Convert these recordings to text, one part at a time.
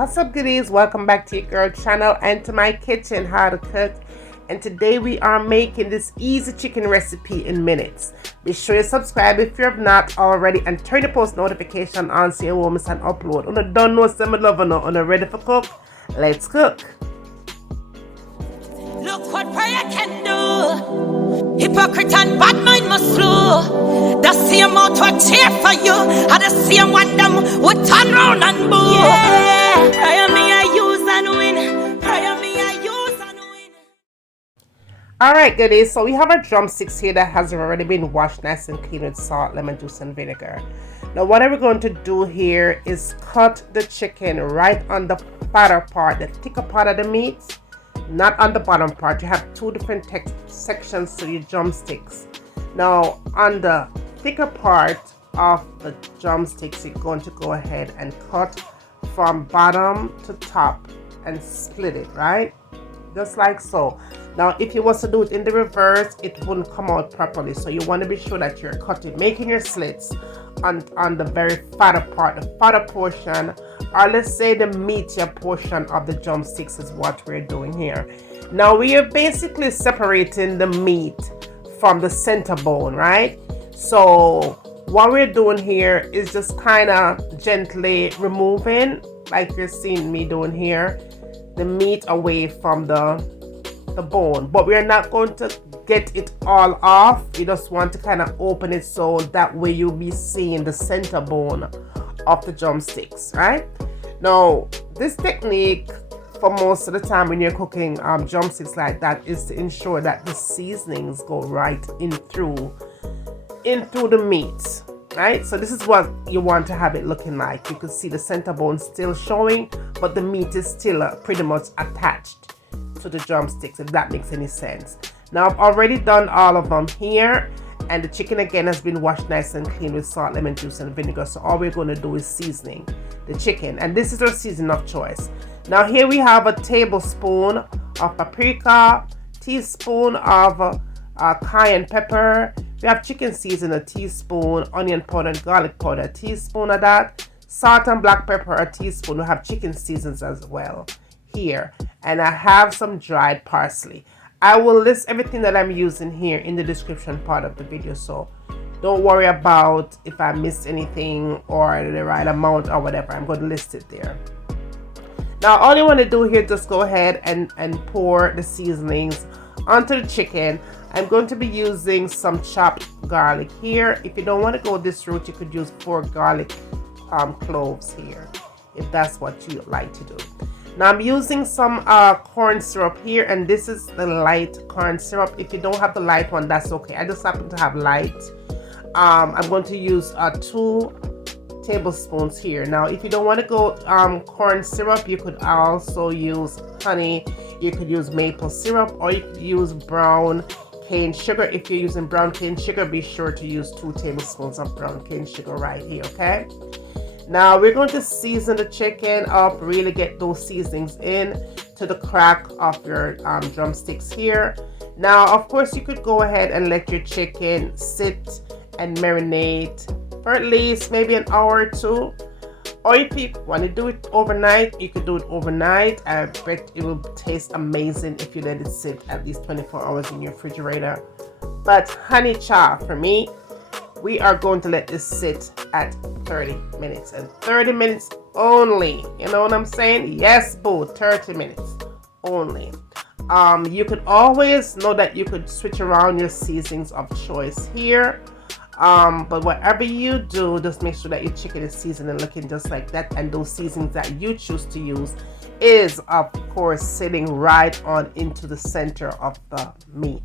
What's up, goodies? Welcome back to your girl channel and to my kitchen, how to cook. And today we are making this easy chicken recipe in minutes. Be sure you subscribe if you have not already and turn the post notification on so you won't miss an upload. On the don't know some love on the ready for cook. Let's cook. Look what prayer can do. Hypocrite and bad mind must flow. The same mouth will cheer for you, and the same one them would turn round and boo. Yeah, prayer me I use and win. Prayer me I use and win. Alright, goodies, so we have our drumsticks here that has already been washed nice and clean with salt, lemon juice, and vinegar. Now what we're going to do here is cut the chicken right on the fatter part, the thicker part of the meat. Not on the bottom part. You have two different sections to your drumsticks. Now on the thicker part of the drumsticks, you're going to go ahead and cut from bottom to top and split it, right? Just like so. Now if you was to do it in the reverse, it wouldn't come out properly, so you want to be sure that you're cutting, making your slits on the very fatter part, the fatter portion, or let's say the meatier portion of the drumsticks is what we're doing here. Now we are basically separating the meat from the center bone, right? So what we're doing here is just kind of gently removing, like you're seeing me doing here, the meat away from the bone, but we're not going to get it all off. You just want to kind of open it so that way you'll be seeing the center bone of the drumsticks, right? Now this technique for most of the time when you're cooking drumsticks like that is to ensure that the seasonings go right in through the meat, right? So this is what you want to have it looking like. You can see the center bone still showing, but the meat is still pretty much attached to the drumsticks, if that makes any sense. Now I've already done all of them here, and the chicken again has been washed nice and clean with salt, lemon juice, and vinegar. So all we're going to do is seasoning the chicken, and this is our seasoning of choice. Now here we have a tablespoon of paprika, teaspoon of cayenne pepper. We have chicken seasoning, a teaspoon, onion powder and garlic powder, a teaspoon of that, salt and black pepper, a teaspoon. We have chicken seasons as well here, and I have some dried parsley. I will list everything that I'm using here in the description part of the video, so don't worry about if I missed anything or the right amount or whatever. I'm going to list it there. Now all you want to do here, just go ahead and pour the seasonings onto the chicken. I'm going to be using some chopped garlic here. If you don't want to go this route, you could use 4 garlic cloves here, if that's what you like to do. Now I'm using some corn syrup here, and this is the light corn syrup. If you don't have the light one, that's okay. I just happen to have light. I'm going to use 2 tablespoons here. Now if you don't want to go corn syrup, you could also use honey, you could use maple syrup, or you could use brown cane sugar. If you're using brown cane sugar, be sure to use 2 tablespoons of brown cane sugar right here, okay? Now we're going to season the chicken up, really get those seasonings in to the crack of your drumsticks here. Now of course you could go ahead and let your chicken sit and marinate for at least maybe an hour or 2, or if you want to do it overnight, you could do it overnight. I bet it will taste amazing if you let it sit at least 24 hours in your refrigerator. But honey child, for me, we are going to let this sit at 30 minutes and 30 minutes only. You know what I'm saying? Yes, boo, 30 minutes only. You could always know that you could switch around your seasonings of choice here. But whatever you do, just make sure that your chicken is seasoned and looking just like that. And those seasonings that you choose to use is, of course, sitting right on into the center of the meat.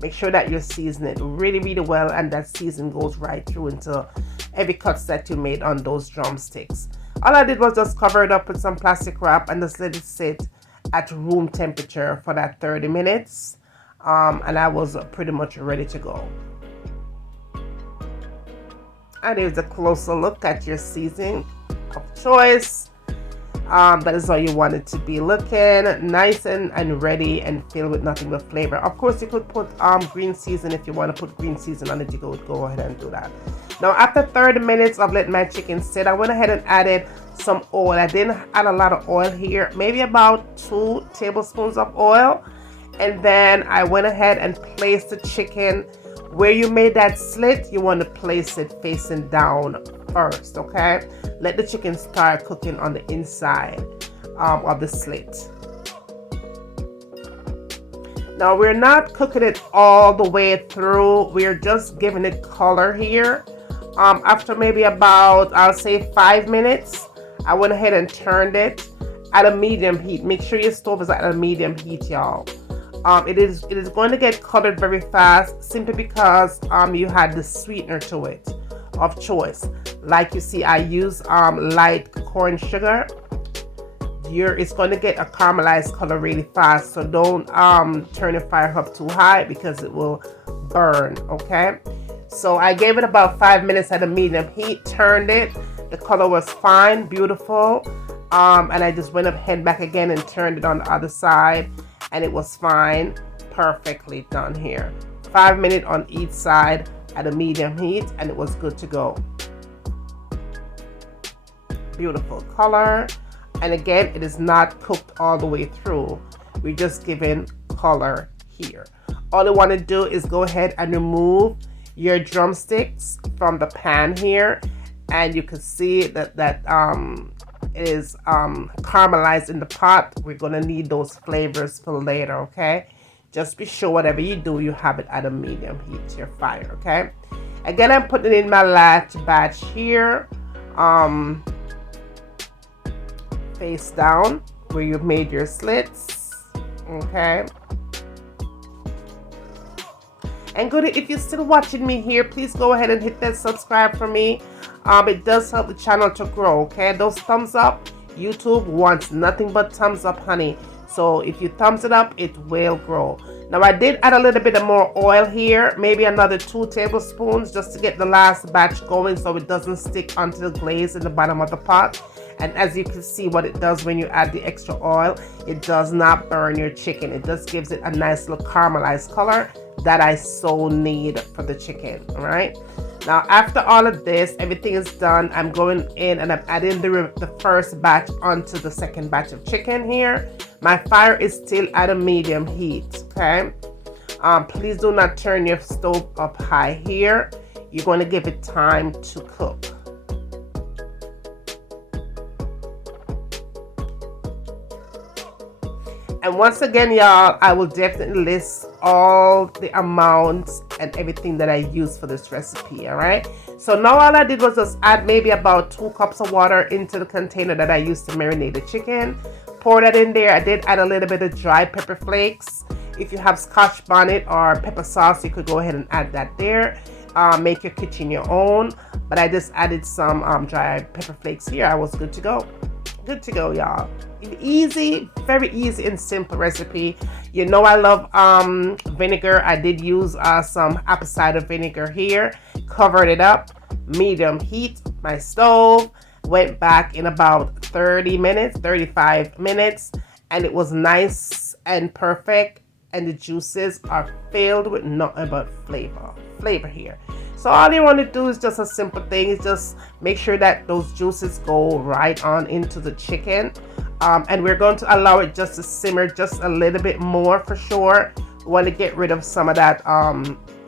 Make sure that you season it really, really well, and that season goes right through into every cuts that you made on those drumsticks. All I did was just cover it up with some plastic wrap and just let it sit at room temperature for that 30 minutes. And I was pretty much ready to go. And here's a closer look at your seasoning of choice. That is how you want it to be looking, nice and ready and filled with nothing but flavor. Of course, you could put green season if you want to put green season on it. You could go ahead and do that. Now, after 30 minutes of letting my chicken sit, I went ahead and added some oil. I didn't add a lot of oil here, maybe about 2 tablespoons of oil. And then I went ahead and placed the chicken where you made that slit. You want to place it facing down first, okay? Let the chicken start cooking on the inside of the slit. Now, we're not cooking it all the way through. We're just giving it color here. After maybe about, I'll say 5 minutes, I went ahead and turned it at a medium heat. Make sure your stove is at a medium heat, y'all. It is going to get colored very fast simply because you had the sweetener to it of choice. Like you see, I use light corn sugar. It's going to get a caramelized color really fast, so don't turn your fire up too high because it will burn, okay? So I gave it about 5 minutes at a medium heat, turned it. The color was fine, beautiful, and I just went ahead back again and turned it on the other side, and it was fine, perfectly done here. 5 minutes on each side at a medium heat, and it was good to go. Beautiful color. And again, it is not cooked all the way through. We're just giving color here. All you want to do is go ahead and remove your drumsticks from the pan here, and you can see that it is caramelized in the pot. We're going to need those flavors for later, okay? Just be sure whatever you do, you have it at a medium heat to your fire, okay? Again, I'm putting in my last batch here. Face down where you've made your slits, okay? And good, if you're still watching me here, please go ahead and hit that subscribe for me. It does help the channel to grow, okay? Those thumbs up, YouTube wants nothing but thumbs up, honey. So if you thumbs it up, it will grow. Now I did add a little bit of more oil here, maybe another 2 tablespoons just to get the last batch going so it doesn't stick onto the glaze in the bottom of the pot. And as you can see, what it does when you add the extra oil, it does not burn your chicken. It just gives it a nice little caramelized color that I so need for the chicken, all right? Now, after all of this, everything is done. I'm going in and I'm adding the first batch onto the second batch of chicken here. My fire is still at a medium heat, okay? Please do not turn your stove up high here. You're going to give it time to cook. And once again, y'all, I will definitely list all the amounts and everything that I use for this recipe, all right? So now all I did was just add maybe about 2 cups of water into the container that I used to marinate the chicken. Pour that in there. I did add a little bit of dry pepper flakes. If you have Scotch bonnet or pepper sauce, you could go ahead and add that there. Make your kitchen your own. But I just added some dry pepper flakes here. I was good to go. Good to go, y'all. Easy, very easy and simple recipe. You know I love vinegar. I did use some apple cider vinegar here. Covered it up, medium heat, my stove. Went back in about 30 minutes, 35 minutes, and it was nice and perfect. And the juices are filled with nothing but flavor here. So all you want to do is just a simple thing, is just make sure that those juices go right on into the chicken. And we're going to allow it just to simmer just a little bit more for sure. We want to get rid of some of that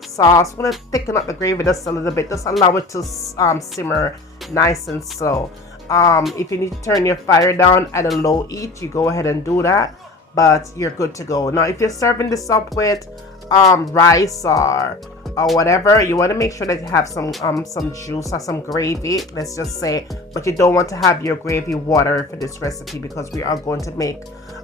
sauce. We want to thicken up the gravy just a little bit. Just allow it to simmer nice and slow. If you need to turn your fire down at a low heat, you go ahead and do that. But you're good to go. Now, if you're serving this up with rice or whatever, you want to make sure that you have some juice or some gravy, let's just say. But you don't want to have your gravy water for this recipe because we are going to make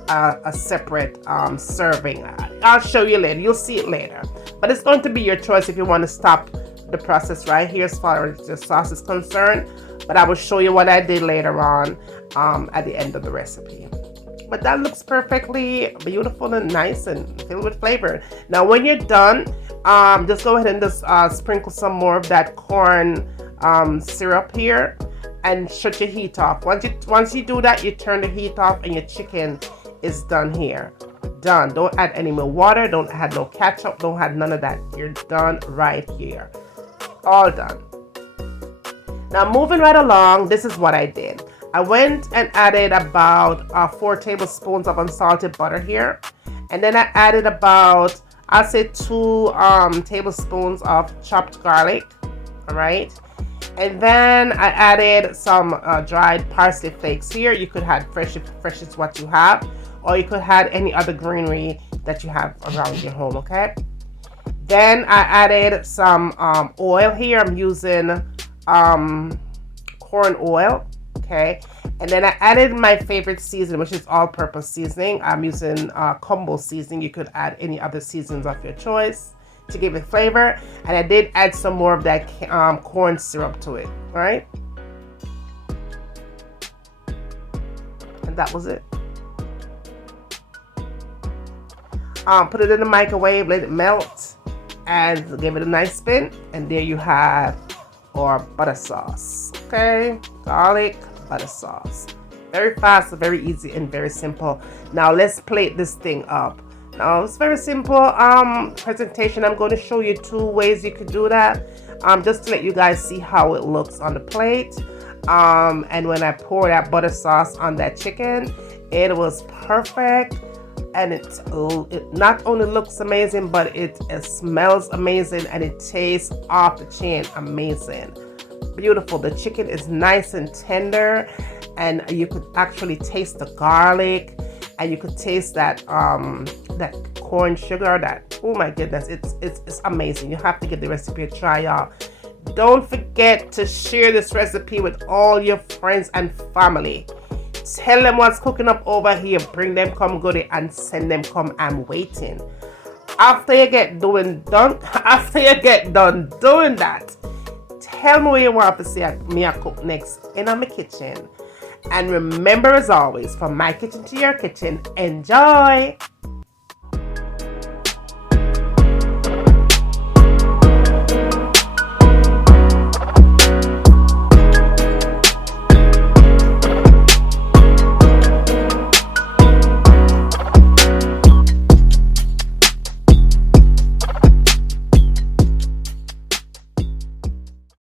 a separate serving. I'll show you later. You'll see it later. But it's going to be your choice if you want to stop the process right here as far as the sauce is concerned. But I will show you what I did later on at the end of the recipe. But that looks perfectly beautiful and nice and filled with flavor. Now, when you're done, just go ahead and just sprinkle some more of that corn syrup here. and shut your heat off. Once you do that, you turn the heat off and your chicken is done here. Done. Don't add any more water. Don't add no ketchup. Don't add none of that. You're done right here. All done. Now moving right along, this is what I did. I went and added about 4 tablespoons of unsalted butter here. And then I added about, I'll say 2 tablespoons of chopped garlic. All right. And then I added some dried parsley flakes here. You could add fresh is what you have, or you could add any other greenery that you have around your home, okay? Then I added some oil here. I'm using corn oil, okay? And then I added my favorite seasoning, which is all-purpose seasoning. I'm using combo seasoning. You could add any other seasonings of your choice to give it flavor. And I did add some more of that corn syrup to it, all right? And that was it. Put it in the microwave, let it melt, and give it a nice spin. And there you have our butter sauce, okay? Garlic butter sauce. Very fast, very easy, and very simple. Now let's plate this thing up. Now it's very simple presentation. I'm going to show you 2 ways you could do that, just to let you guys see how it looks on the plate. And when I pour that butter sauce on that chicken, it was perfect. And it not only looks amazing, but it smells amazing, and it tastes off the chain amazing. Beautiful. The chicken is nice and tender, and you could actually taste the garlic, and you could taste that that corn sugar. That, oh my goodness, it's amazing. You have to give the recipe a try, y'all. Don't forget to share this recipe with all your friends and family. Tell them what's cooking up over here. Bring them come good and send them come. I'm waiting. After you get done doing that, tell me what you want to see me I cook next in my kitchen. And remember, as always, from my kitchen to your kitchen, enjoy.